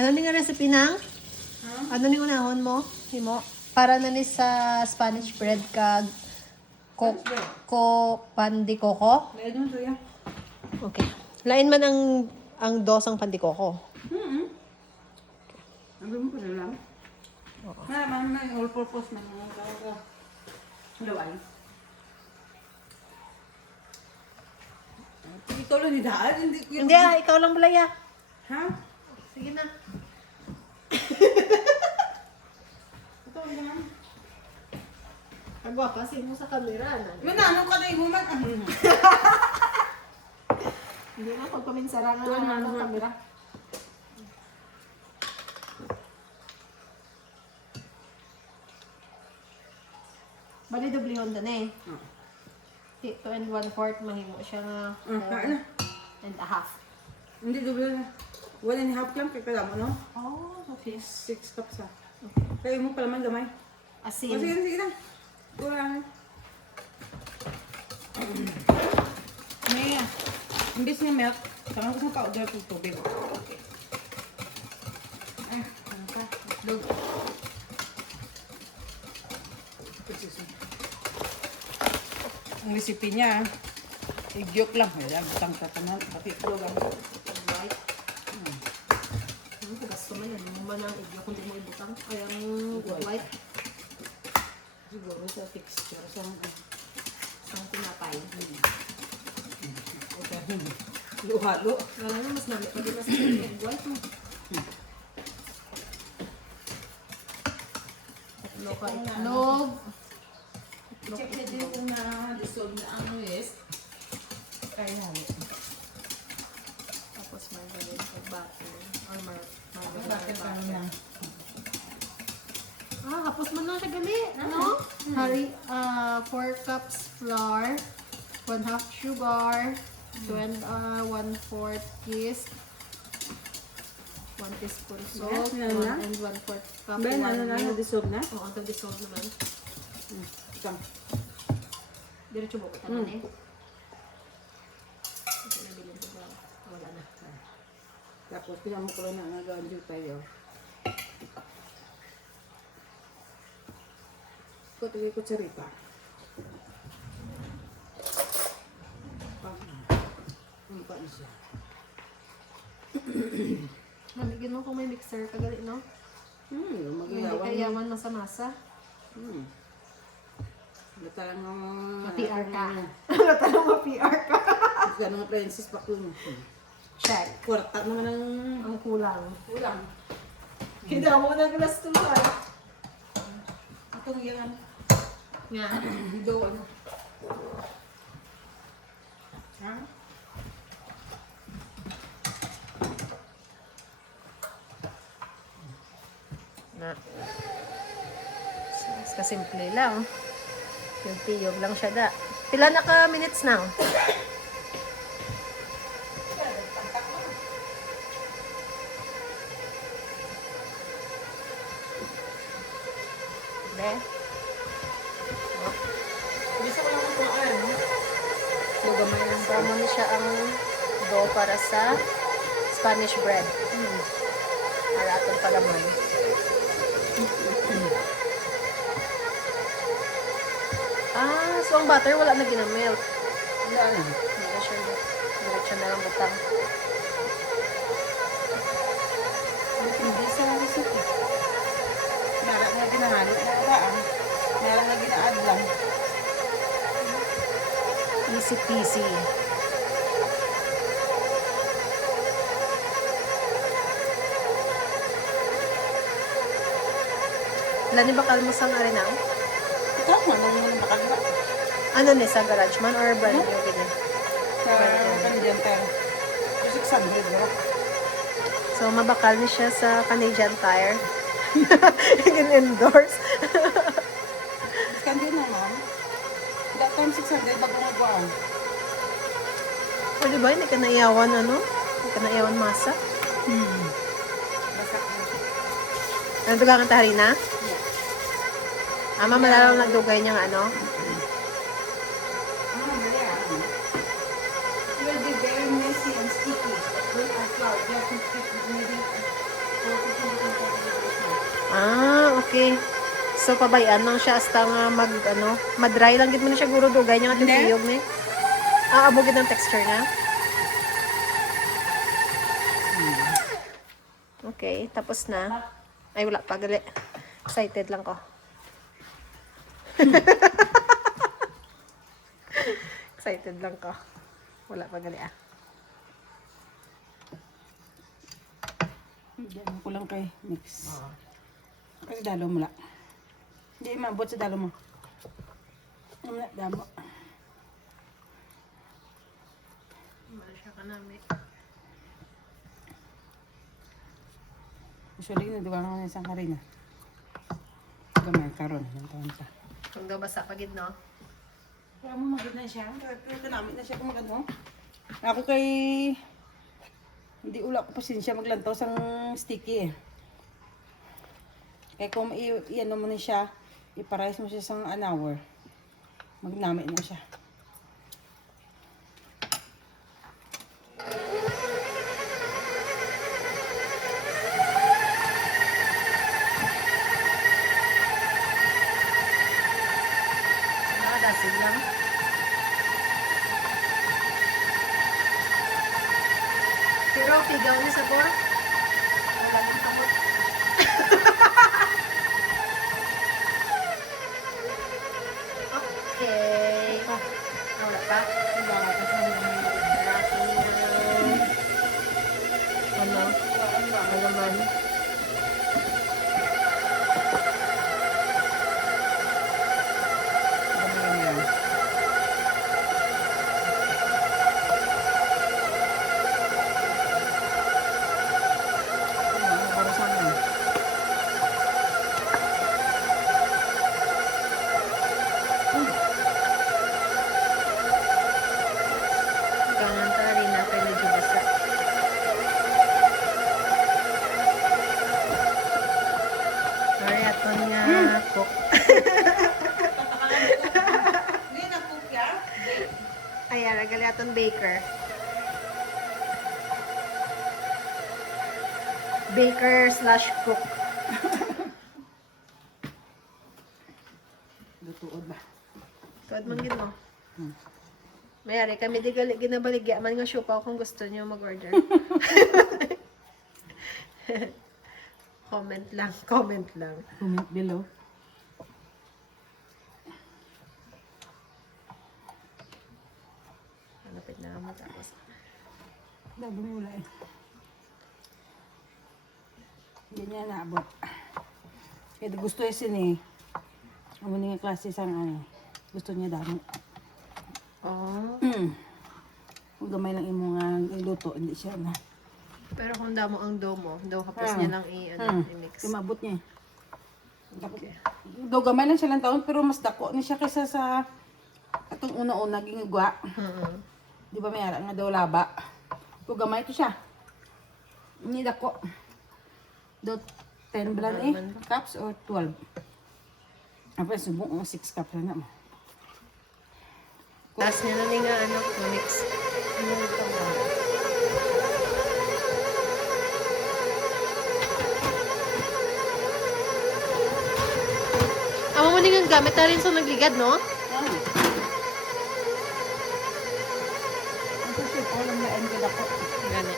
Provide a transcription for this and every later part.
Ano ni nga recipe ng? Ano ni unahon mo? Himo? Para na ni sa Spanish bread kag pan de coco? Lain naman siya. Okay. Lain man ang dosang pan de coco. Ang mo pa na lang. May all-purpose na mga laway. Ikaw lang ni Daan, hindi ko Hindi ikaw lang balaya. Ha? Sige na. Ito lang. Agwa kasi mo sa camera na. Mananong ka na yung human. Hindi na pagpaminsara nga Tuwan sa na camera. Bali dublihon na eh. 2 1/4 mahimo siya nga Kain na. 4.5. Hindi, doble na. 1.5 lang kaya kala mo, no? Oh, okay. 6 cups ha. Kaya mo pala man gamay. Asin. Sige na. Wala na. May, imbis niya milk, saka ko sa powder ng tubig. Okay. Ay, ano ka? Dog. Ang recipe niya, igyok lang. Ayan, butang tatanan. Pati itlog ang Right. Gusto man yan. Mo man ang igyo kung di mo ibutang. Ay, ang white. siguro sa texture. Sa Ang tinapay. halo-halo. Wala na, mas nami. Pwede mas nami. Egg white mo. Itlog ka. Itlog. Check na din kung na-dissolve na ang yeast. Kaya halo. Tapos margarine or butter. Or margarine Bakit or ano butter. lang? Hapos man na siya gali. Ano? 4 cups flour. 1/2 sugar. 1/4 yeast. 1 teaspoon salt. Yan, yan na? 1 and 1/4 cup. Ben, ano na? milk. Na-dissolve na? Oo, ang dissolve naman. Isang. Diretso mo ko tanan eh. Kasi nabilin ko ba? Wala na. Tapos pinamukulo na nag-andiyo tayo. Kutuloy ko tsarita. Ano pa siya? Maligyan mo kung may mixer kagali, no? Hindi Magayawan. kayawan masa-masa. Natarang Ma-PR ka. Natanong ma-PR ka. Ganong princess pa ko. Check. Kwarta naman ang Ang kulang. ulang. Hindi mo na glass to ba? Atong yan. Nga. Doon. Ha? Na. Mas kasimple lang. Yung tiyog lang siya da. Pila na ka minutes na? Be? Bisa ko lang ito ano? Lugamay lang. So, mo siya ang dough para sa Spanish bread. Para atong palaman. So ang butter wala na ginamelt. Wala na. Hindi na siya diretso na lang butang. Hindi sa recipe. Nara na ginahalo na paraan. Nara na ginaad lang. Easy peasy. Lani ba kalmusang arena? Ito, manong mo nakagawa. Ano ni sa garage man or brand new gini? Sa Canadian Tire. 600 bro. So mabakal ni siya sa Canadian Tire. Gin-endorse. Iskan din na ma'am. Datang 600 bago magwaan. O diba, hindi ka naiyawan ano? Hindi ka naiyawan masa. Basta Ano ito kang taharina? Ama, malalaw nagdugay niya nga ano? It will be very messy and sticky. When I flour, you have to keep maybe 4 lagi. So pabayan lang siya hasta nga mag-dry lang gid mo na siya guro dugay niya nga Hindi. tiyog ni. Abugid ang texture na. Okay, tapos na. Ay wala pa gali. Excited lang ko. Excited lang ko. Wala pa gali ah. Diyan ko lang kay mix. Kasi dalo mo lang. Hindi maabot sa dalo mo. Wala, damo. Wala siya ka namin. Usually, nadiwa ko na isang karina. Gamay karon ng taon pa. Kung daw basa pagid no. Kaya mo magod na siya. Kaya namin na siya kung magano. Ako kay... Hindi ula ko pasensya maglantaw sang sticky eh. Kaya kung i-ano mo na siya, iparais mo siya sang an hour. Magnamit na siya. Dasig lang. Pero pigaw ni sa por. Wala nang kamot. Okay. Wala pa. Ano? Alaman. Gangan ta rin na kay medyo basa. Sorry, aton nga cook. Hindi na kukya. Ayan, ragali aton baker. Baker/cook. Lutuod ba? Tuwad man gid mo. Mayari kami di gali ginabaligya man nga siupaw kung gusto niyo mag-order. Comment lang, comment lang. Comment below. Malapit na mo tapos. Dabo mo wala eh. Hindi niya naabot. Kaya gusto eh sini. Ang mga klase sang ano. Gusto niya dami. Oh. Kung gamay lang imo nga iluto, hindi siya na. Pero kung damo ang dough mo, daw kapos niya lang i-mix. Kumabot niya eh. Okay. Daw gamay lang siya lang taon, pero mas dako ni siya kaysa sa atong una-una ginigwa. Di ba may ara nga daw laba? Kung gamay to siya. Hindi dako. Daw 10 blan eh. Cups or 12. Apa subong 6 cups na mo. Tapos niya na ni nga mix. Ano ito nga? Amo mo ni nga gamit na rin sa nagligad, no? Ang kasi alam na end ka dako. Gani.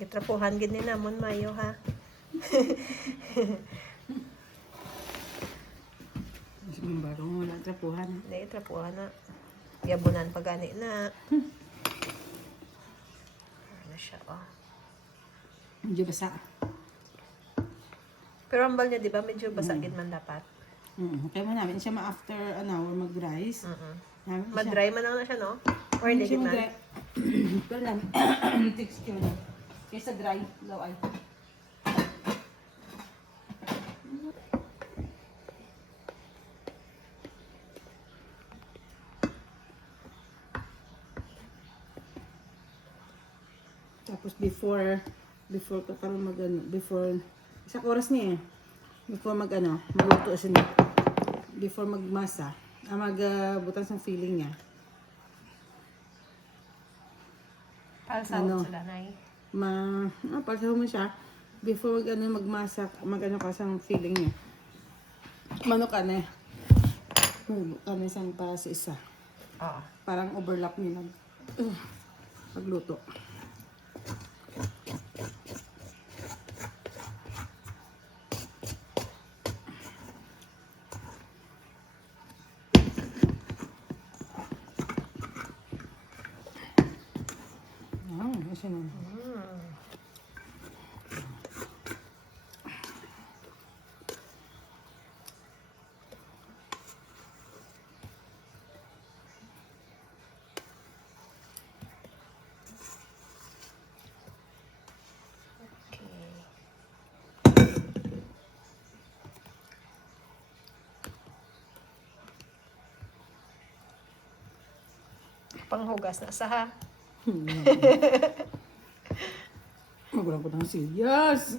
Kitrapuhan gid ni namon mayo ha. Mas barong wala trapuhan. Hindi, trapuhan na. Yabunan pa gani na. Ano siya, oh. Medyo basa. Pero ang bal niya, di ba, medyo basagin man dapat. Kaya mo namin siya ma-after an hour mag-rice. Namin siya- Mag-dry man lang na siya, no? Or hindi siya gid mag-dry. man? Pero namin, texture na. Kaysa dry, daw ay. Tapos before ka karon before isang oras niya eh. Before magluto siya niya. Before magmasa, magbutang sa feeling niya. Palsawot sila, nay. Palsaw mo siya. before magmasak, magano ka sa feeling niya. Manok ka na eh. Kani sang para sa isa. Parang overlap nila. Pagluto. Kasi na. Panghugas na sa ha. Magulang ko ng silias.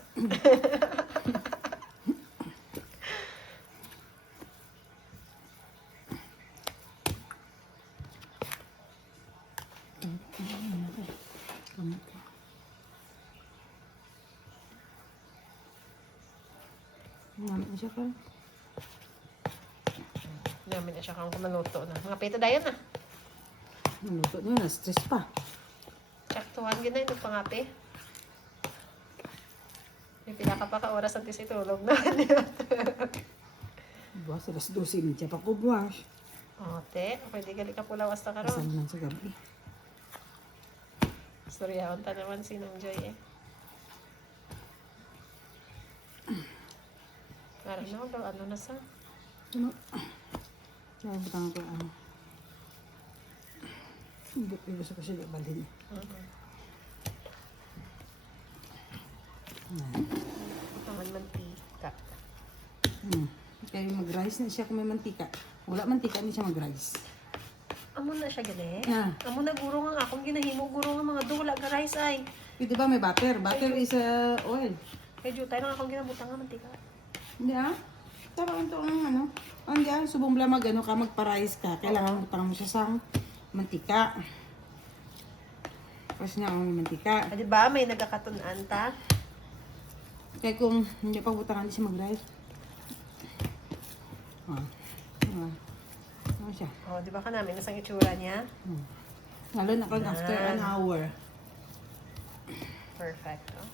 Namin na siya ka. Namin na siya kang kumaluto na. Mga pita dayan na. Naluto niya, na-stress pa. Saktuhan gina ito pangapi. May pinaka pa ka oras ang tisitulog na. Buwas, alas 12 ni siya pa ko buwas. Ote, pwede gali ka pula wasta ka Kasama ron. lang sa gabi. Storyaon ta naman sinong Joy eh. Parang na daw ano na sa. Ano? Nakabutang ko ano. Hindi gusto ko siya balhin. Naman mantika. Kaya mag-rice na siya kung may mantika. Wala mantika, hindi siya mag-rice. Amo na siya gali. Ah. Amo na guro nga akong ginahimo guro nga mga dula ka rice ay. Di ba may butter? Butter is oil. Kay jutay na akong ginabutang nga mantika. Hindi ah. Tara ito ang ano. Hindi ah. Subong bala ka magpa-rice ka. Kailangan butang mo siya sa mantika. Tapos na ang mantika. Ah, di ba may nagakatunan ta? Kaya kung hindi pa butangan, hindi siya mag-rice. Ano siya? Oh, di ba ka namin nasang itsura niya? Lalo na kung after an hour. Perfect. Oh.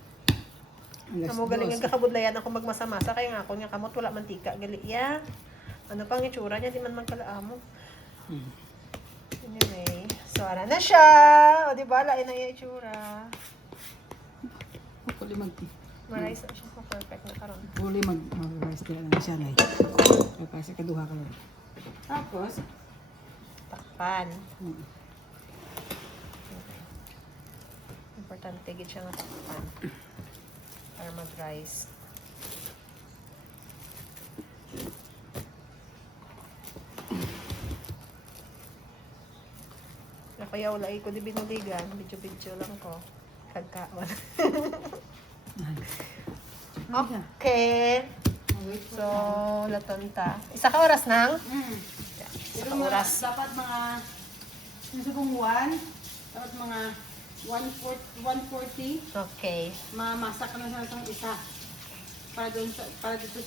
Alas Amo galing dos. ang kakabudlayan ako magmasa-masa kaya nga ako nga kamot wala mantika gali ya. Ano pang itsura niya di man magkalaamo. Anyway, so ara na siya. O di ba lain na yung itsura. Ako limag. Marais na siya. So, perfect na karon. Huli mag-rice nila lang siya na kasi kaduha ka lang. Tapos, Takpan. hmm, Importante gid siya nga takpan. Para mag-rice. Napayaw lagi ko di binuligan. Video-video lang ko. Kagkaon. ano siya? Okay. Wait So, latonta. Isa ka oras nang? Isa Pero ka oras. dapat mga, nasubong 1, dapat mga 140, Okay. mamasak ka na sa isang isa. Para doon sa, para dito